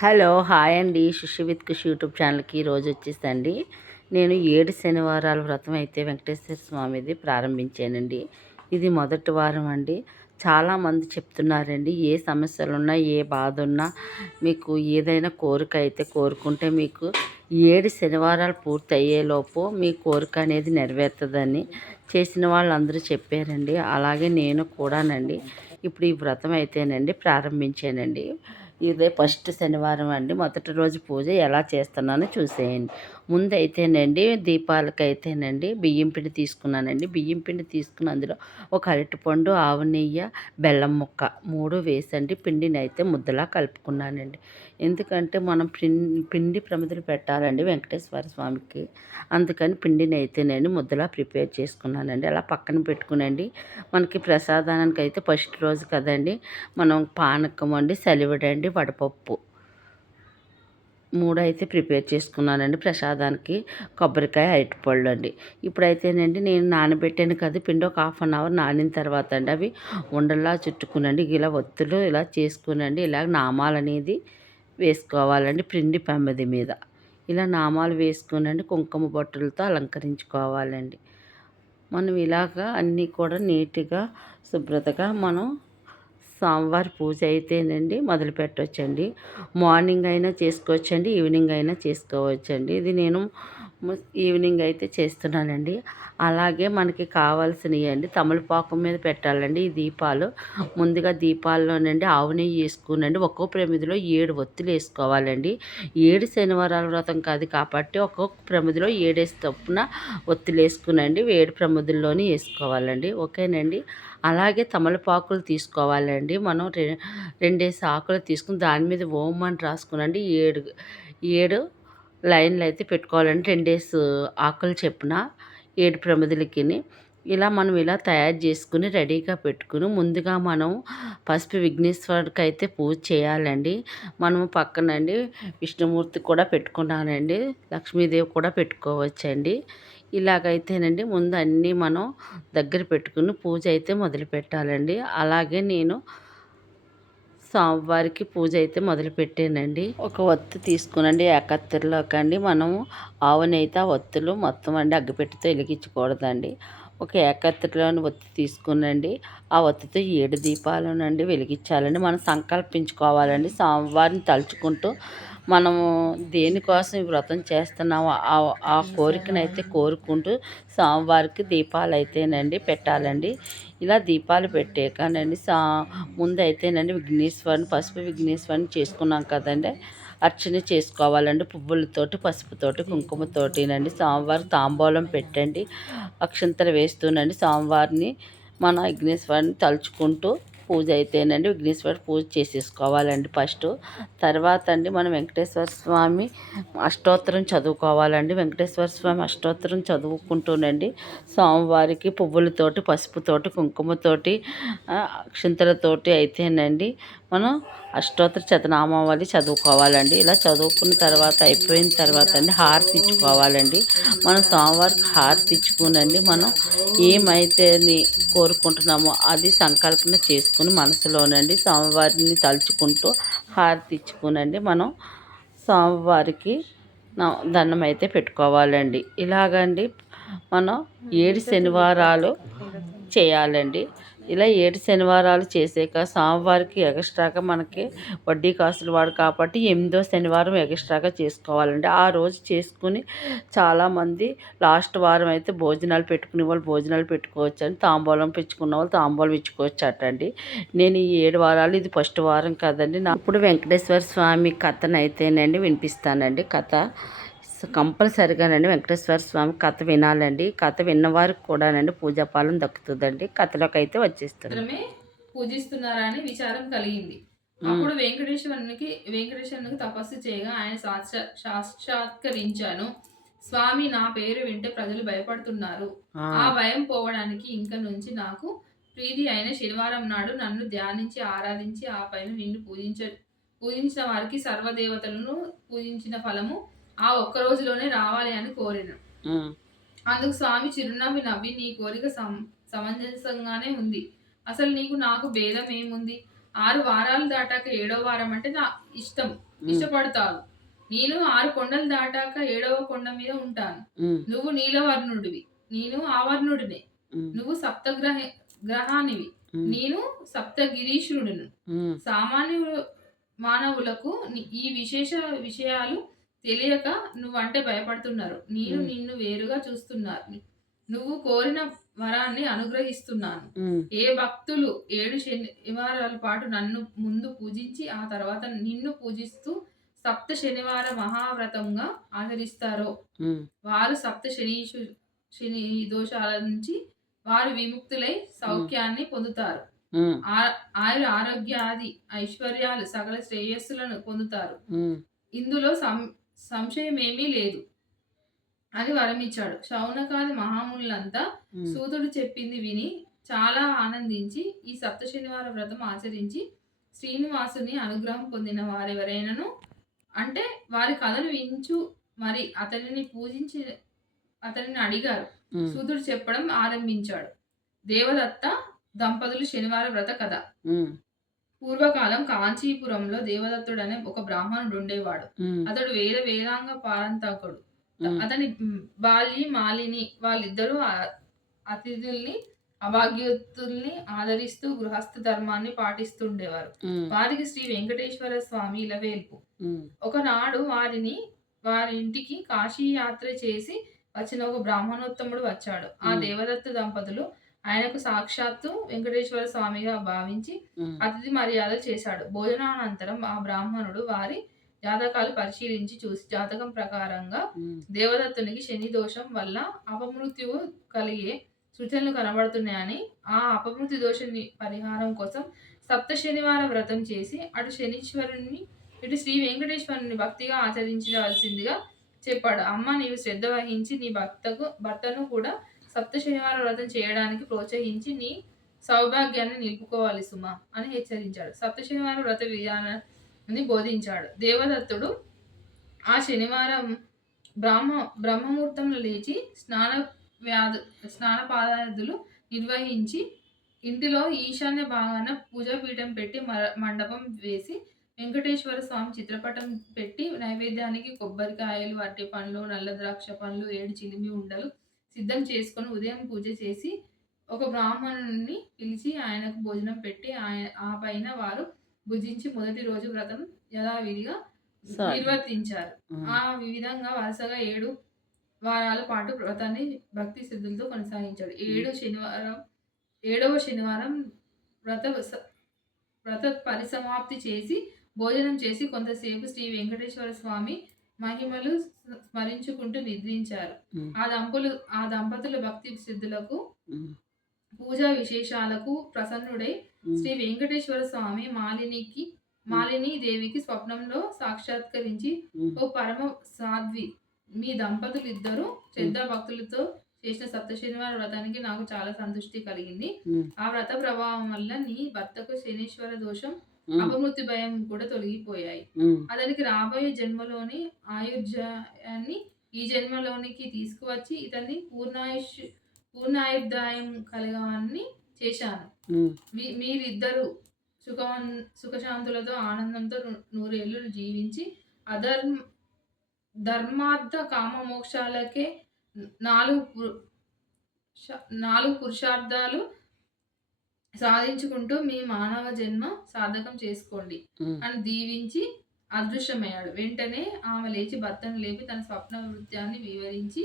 Hello hi అండి. Sushee with Khushi YouTube ఛానల్కి ఈరోజు వచ్చేసండి నేను 7 శనివారాల వ్రతం అయితే వెంకటేశ్వర స్వామిది ప్రారంభించానండి. ఇది మొదటి వారం అండి. చాలామంది చెప్తున్నారండి, ఏ సమస్యలున్నా ఏ బాధ ఉన్నా మీకు ఏదైనా కోరిక అయితే కోరుకుంటే మీకు 7 శనివారాలు పూర్తి అయ్యేలోపు మీ కోరిక అనేది నెరవేరుతుందని చేసిన వాళ్ళందరూ చెప్పారండి. అలాగే నేను కూడానండి ఇప్పుడు ఈ వ్రతం అయితేనండి ప్రారంభించానండి. ఇదే ఫస్ట్ శనివారం అండి. మొదటి రోజు పూజ ఎలా చేస్తున్నానో చూసేయండి. ముందైతేనండి దీపాలకైతేనండి బియ్యం పిండి తీసుకున్నానండి. బియ్యం పిండి తీసుకుని అందులో ఒక అరటిపండు, ఆవు నెయ్యి, బెల్లం ముక్క 3 వేసండి పిండిని అయితే ముద్దలా కలుపుకున్నానండి. ఎందుకంటే మనం పిండి ప్రమిదలు పెట్టాలండి వెంకటేశ్వర స్వామికి. అందుకని పిండిని అయితే నేను ముద్దలా ప్రిపేర్ చేసుకున్నానండి. అలా పక్కన పెట్టుకునండి. మనకి ప్రసాదానికి అయితే ఫస్ట్ రోజు కదండి, మనం పానకం అండి, సలివిడండి, వడపప్పు 3 అయితే ప్రిపేర్ చేసుకున్నానండి. ప్రసాదానికి కొబ్బరికాయ, అరటిపళ్ళు అండి. ఇప్పుడైతేనండి నేను నానబెట్టాను కదా పిండి, ఒక హాఫ్ అన్ అవర్ నానిన తర్వాత అండి అవి ఉండల్లా చుట్టుకునండి ఇలా ఒత్తులు ఇలా చేసుకునండి. ఇలా నామాలు అనేది వేసుకోవాలండి పిండి ప్రమిది మీద. ఇలా నామాలు వేసుకునండి కుంకుమ బొట్టులతో అలంకరించుకోవాలండి. మనం ఇలాగా అన్నీ కూడా నీట్గా శుభ్రతగా మనం స్వామివారి పూజ అయితేనండి మొదలు పెట్టవచ్చండి. మార్నింగ్ అయినా చేసుకోవచ్చండి, ఈవినింగ్ అయినా చేసుకోవచ్చండి. ఇది నేను ఈవినింగ్ అయితే చేస్తున్నానండి. అలాగే మనకి కావాల్సినవి అండి తమలపాకు మీద పెట్టాలండి ఈ దీపాలు. ముందుగా దీపాల్లోనండి ఆవు నెయ్యి వేసుకునండి ఒక్కో ప్రమిదిలో 7 ఒత్తులు వేసుకోవాలండి. 7 శనివారాల వ్రతం కాదు కాబట్టి ఒక్కొక్క ప్రమిదిలో 7 చొప్పున ఒత్తులు వేసుకునండి 7 ప్రమిదుల్లోని వేసుకోవాలండి. ఓకేనండి. అలాగే తమలపాకులు తీసుకోవాలండి. మనం 2 ఆకులు తీసుకుని దాని మీద ఓం అని రాసుకునండి 7 లైన్లు అయితే పెట్టుకోవాలండి. 2 ఆకులు చెప్పున 7 ప్రమిదలకిని. ఇలా మనం ఇలా తయారు చేసుకుని రెడీగా పెట్టుకుని ముందుగా మనం పసుపు విఘ్నేశ్వరుడికి అయితే పూజ చేయాలండి. మనము పక్కనండి విష్ణుమూర్తి కూడా పెట్టుకున్నానండి, లక్ష్మీదేవి కూడా పెట్టుకోవచ్చండి. ఇలాగైతేనండి ముందు అన్నీ మనం దగ్గర పెట్టుకుని పూజ అయితే మొదలు పెట్టాలండి. అలాగే నేను స్వామివారికి పూజ అయితే మొదలుపెట్టానండి. ఒక ఒత్తి తీసుకునండి ఏకత్తిరిలోకండి మనము ఆవునైతే ఆ ఒత్తులు మొత్తం అండి అగ్గిపెట్టెతో వెలిగించకూడదండి. ఒక ఏకత్తిరిలోని ఒత్తి తీసుకునండి ఆ ఒత్తితో 7 దీపాలనండి వెలిగించాలండి. మనం సంకల్పించుకోవాలండి స్వామివారిని తలుచుకుంటూ మనము దేనికోసం ఈ వ్రతం చేస్తున్నామో ఆ కోరికనైతే కోరుకుంటూ స్వామివారికి దీపాలు అయితేనండి పెట్టాలండి. ఇలా దీపాలు పెట్టాకనండి ముందైతేనండి విఘ్నేశ్వరుని పసుపు విఘ్నేశ్వరుని చేసుకున్నాం కదండి, అర్చన చేసుకోవాలండి. పువ్వులతోటి, పసుపుతోటి, కుంకుమతోటినండి స్వామివారికి తాంబూలం పెట్టండి. అక్షంతలు వేస్తూనండి స్వామివారిని మన విఘ్నేశ్వరుని తలుచుకుంటూ పూజ అయితేనండి విఘ్నేశ్వర పూజ చేసేసుకోవాలండి ఫస్ట్. తర్వాత అండి మనం వెంకటేశ్వర స్వామి అష్టోత్తరం చదువుకోవాలండి. వెంకటేశ్వర స్వామి అష్టోత్తరం చదువుకుంటూనండి స్వామివారికి పువ్వులతోటి, పసుపుతోటి, కుంకుమతోటి, అక్షింతలతోటి అయితేనండి మనం అష్టోత్తర శతనామావళి చదువుకోవాలండి. ఇలా చదువుకున్న తర్వాత అయిపోయిన తర్వాత అండి హారతి ఇచ్చుకోవాలండి. మనం స్వామివారికి హారతి ఇచ్చుకునండి మనం ఏమైతే కోరుకుంటున్నామో అది సంకల్పన చేసుకుని మనసులోనండి స్వామివారిని తలుచుకుంటూ హారతి ఇచ్చుకునండి మనం స్వామివారికి దండం అయితే పెట్టుకోవాలండి. ఇలాగండి మనం 7 శనివారాలు చేయాలండి. ఇలా 7 శనివారాలు చేసాక స్వామివారికి ఎక్స్ట్రాగా మనకి వడ్డీ కాసులు వాడు కాబట్టి 8వ శనివారం ఎక్స్ట్రాగా చేసుకోవాలండి. ఆ రోజు చేసుకుని చాలామంది లాస్ట్ వారం అయితే భోజనాలు పెట్టుకునే వాళ్ళు భోజనాలు పెట్టుకోవచ్చు అండి, తాంబూలం పెంచుకున్న వాళ్ళు తాంబూలం ఇచ్చుకోవచ్చు అటండి. నేను ఈ 7 వారాలు ఇది ఫస్ట్ వారం కదండి. ఇప్పుడు వెంకటేశ్వర స్వామి కథనైతేనండి వినిపిస్తానండి. కథ కంపల్సరిగానండి వెంకటేశ్వర స్వామి కథ వినాలండి. కథ విన్నవారికి కూడానండి పూజాపాలన దక్కుతుందండి. కథలోకి అయితే వచ్చేస్తుంది. పూజిస్తున్నారా అని విచారం కలిగింది. అప్పుడు వెంకటేశ్వరునికి తపస్సు చేయగా ఆయన సాక్షాత్కరించాను. స్వామి, నా పేరు వింటే ప్రజలు భయపడుతున్నారు. ఆ భయం పోవడానికి ఇంక నుంచి నాకు ప్రీతి అయిన శనివారం నాడు నన్ను ధ్యానించి ఆరాధించి ఆ పైన నిన్ను పూజించిన వారికి సర్వదేవతలను పూజించిన ఫలము ఆ ఒక్క రోజులోనే రావాలి అని కోరాను. అందుకు స్వామి చిరునవ్వి నవ్వి, నీ కోరిక సమంజసంగానే ఉంది. అసలు నీకు నాకు భేదం ఏముంది? 6 వారాలు దాటాక ఏడో వారం అంటే నా ఇష్టం. ఇష్టపడతావు. నేను 6 కొండలు దాటాక ఏడవ కొండ మీద ఉంటాను. నువ్వు నీలవర్ణుడివి. నేను ఆవర్ణుడినే. నువ్వు గ్రహానివి. నేను సప్తగిరీశ్వరుడును. సామాన్యుడు మానవులకు ఈ విషయాలు తెలియక నువ్వంటే భయపడుతున్నారు. నేను నిన్ను వేరుగా చూస్తున్నాను. నువ్వు కోరిన వరాన్ని అనుగ్రహిస్తున్నాను. ఏ భక్తులు 7 శనివారాల పాటు నన్ను ముందు పూజించి ఆ తర్వాత నిన్ను పూజిస్తూ సప్త శనివార మహావ్రతంగా ఆచరిస్తారో వారు శని దోషాల నుంచి వారు విముక్తులై సౌఖ్యాన్ని పొందుతారు. ఆరోగ్యాది ఐశ్వర్యాలు సకల శ్రేయస్సులను పొందుతారు. ఇందులో సంశయమేమీ లేదు అని వరమిచ్చాడు. శౌనకాది మహామునులంతా సూతుడు చెప్పింది విని చాలా ఆనందించి ఈ సప్త శనివార వ్రతం ఆచరించి శ్రీనివాసుని అనుగ్రహం పొందిన వారెవరైనను అంటే వారి కథను వించు మరి అతనిని అడిగారు. సూతుడు చెప్పడం ఆరంభించాడు. దేవదత్త దంపతులు శనివార వ్రత కథ. పూర్వకాలం కాంచీపురంలో దేవదత్తుడు అనే ఒక బ్రాహ్మణుడు ఉండేవాడు. అతడు వేదాంగ పారంతకుడు. అతని బాల్యి మాలిని వాళ్ళిద్దరూ అతిథుల్ని అభాగ్యుతుల్ని ఆదరిస్తూ గృహస్థ ధర్మాన్ని పాటిస్తుండేవారు. వారికి శ్రీ వెంకటేశ్వర స్వామి ఇలవేల్పు. ఒకనాడు వారి ఇంటికి కాశీ యాత్ర చేసి వచ్చిన ఒక బ్రాహ్మణోత్తముడు వచ్చాడు. ఆ దేవదత్త దంపతులు ఆయనకు సాక్షాత్తు వెంకటేశ్వర స్వామిగా భావించి అతిథి మర్యాదలు చేశాడు. భోజనానంతరం ఆ బ్రాహ్మణుడు వారి జాతకాలు పరిశీలించి చూసి జాతకం ప్రకారంగా దేవదత్తునికి శని దోషం వల్ల అపమృత్యువు కలిగే సూచనలు కనబడుతున్నాయని ఆ అపమృత్యు దోష పరిహారం కోసం సప్త శనివార వ్రతం చేసి అటు శనీశ్వరుని ఇటు శ్రీ వెంకటేశ్వరుని భక్తిగా ఆచరించవలసిందిగా చెప్పాడు. అమ్మ, నీవు శ్రద్ధ వహించి నీ భర్తను కూడా సప్త శనివార వ్రతం చేయడానికి ప్రోత్సహించి నీ సౌభాగ్యాన్ని నిలుపుకోవాలి సుమా అని హెచ్చరించాడు. సప్త శనివార వ్రత విధానాన్ని బోధించాడు. దేవదత్తుడు ఆ శనివారం బ్రహ్మముహూర్తంలో లేచి స్నానపాదాదులు నిర్వహించి ఇంటిలో ఈశాన్య భాగాన పూజాపీఠం పెట్టి మండపం వేసి వెంకటేశ్వర స్వామి చిత్రపటం పెట్టి నైవేద్యానికి కొబ్బరికాయలు, అరటి పండ్లు, నల్ల ద్రాక్ష పండ్లు, 7 చిలిమి ఉండలు సిద్ధం చేసుకొని ఉదయం పూజ చేసి ఒక బ్రాహ్మణుని పిలిచి ఆయనకు భోజనం పెట్టి ఆ పైన వారు భుజించి మొదటి రోజు వ్రతం యథావిధిగా నిర్వర్తించారు. ఆ విధంగా వరుసగా 7 వారాల పాటు వ్రతాన్ని భక్తి శ్రద్ధలతో కొనసాగించాడు. 7వ శనివారం వ్రత పరిసమాప్తి చేసి భోజనం చేసి కొంతసేపు శ్రీ వెంకటేశ్వర స్వామి మహిమలు స్మరించుకుంటూ నిద్రించారు. ఆ దంపతుల భక్తి శ్రద్ధలకు పూజా విశేషాలకు ప్రసన్నుడై శ్రీ వెంకటేశ్వర స్వామి మాలిని దేవికి స్వప్నంలో సాక్షాత్కరించి, ఓ పరమ సాధ్వి, మీ దంపతులు ఇద్దరు శ్రద్ధా భక్తులతో చేసిన సప్త శనివార వ్రతానికి నాకు చాలా సంతృష్టి కలిగింది. ఆ వ్రత ప్రభావం వల్ల నీ భర్తకు శనీశ్వర దోషం, అపమృత్యు భయం కూడా తొలగిపోయాయి. అతనికి రాబోయే జన్మలోని ఆయుర్జయాన్ని ఈ జన్మలోనికి తీసుకువచ్చి ఇతన్ని పూర్ణాయుర్దాయం కలగాలని చేశాను. మీరిద్దరు సుఖశాంతులతో ఆనందంతో 100 ఏళ్ళు జీవించి ధర్మార్థ కామ మోక్షాలకే 4 పురుషార్థాలు సాధించుకుంటూ మీ మానవ జన్మ సార్థకం చేసుకోండి అని దీవించి అదృశ్యమయ్యాడు. వెంటనే ఆమె లేచి భర్తను లేపి తన స్వప్న వృత్యాన్ని వివరించి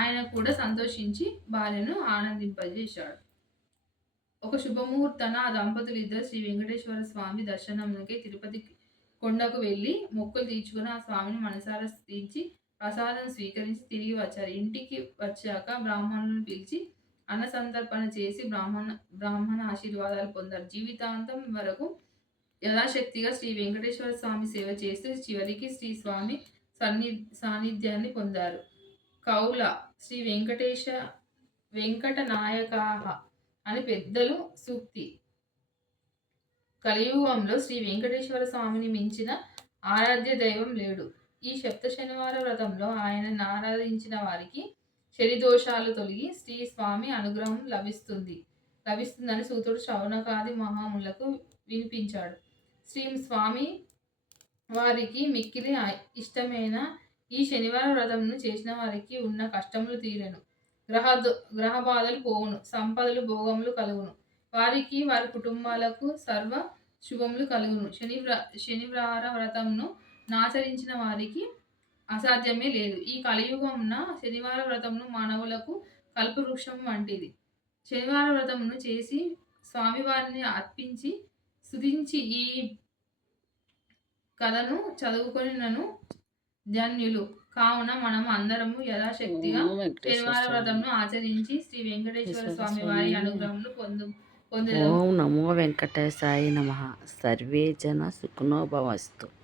ఆయన కూడా సంతోషించి భార్యను ఆనందింపజేశాడు. ఒక శుభముహూర్తాన ఆ దంపతులు ఇద్దరు శ్రీ వెంకటేశ్వర స్వామి దర్శనంకే తిరుపతి కొండకు వెళ్ళి మొక్కులు తీర్చుకుని ఆ స్వామిని మనసారా స్తుతించి ప్రసాదం స్వీకరించి తిరిగి వచ్చారు. ఇంటికి వచ్చాక బ్రాహ్మణులను పిలిచి అన్న సంతర్పణ చేసి బ్రాహ్మణ ఆశీర్వాదాలు పొందారు. జీవితాంతం వరకు యథాశక్తిగా శ్రీ వెంకటేశ్వర స్వామి సేవ చేస్తూ చివరికి శ్రీ స్వామి సాన్నిధ్యాన్ని పొందారు. కౌల శ్రీ వెంకట నాయకాహ అని పెద్దలు సూక్తి. కలియుగంలో శ్రీ వెంకటేశ్వర స్వామిని మించిన ఆరాధ్య దైవం లేడు. ఈ సప్త శనివార వ్రతంలో ఆయనను ఆరాధించిన వారికి శని దోషాలు తొలగి శ్రీ స్వామి అనుగ్రహం లభిస్తుందని సూతుడు శౌనకాది మహాములకు వినిపించాడు. శ్రీ స్వామి వారికి మిక్కిలి ఇష్టమైన ఈ శనివార వ్రతమును చేసిన వారికి ఉన్న కష్టములు తీరెను. గ్రహ బాధలు పోవును. సంపదలు భోగములు కలుగును. వారికి వారి కుటుంబాలకు సర్వ శుభములు కలుగును. శనివార వ్రతమును ఆచరించిన వారికి అసాధ్యమే లేదు. ఈ కలియుగమున శనివార వ్రతమును మానవులకు కల్పవృక్షం వంటిది. శనివార వ్రతమును చేసి స్వామివారిని అర్పించి స్తుతించి ఈ కథను చదువుకొనినను ధన్యులు. కావున మనము అందరము యథాశక్తిగా శనివార వ్రతమును ఆచరించి శ్రీ వెంకటేశ్వర స్వామి వారి అనుగ్రహమును పొందుదాము. ఓం నమో వెంకటేశాయ నమః. సర్వే జన సుఖినో భవస్తు.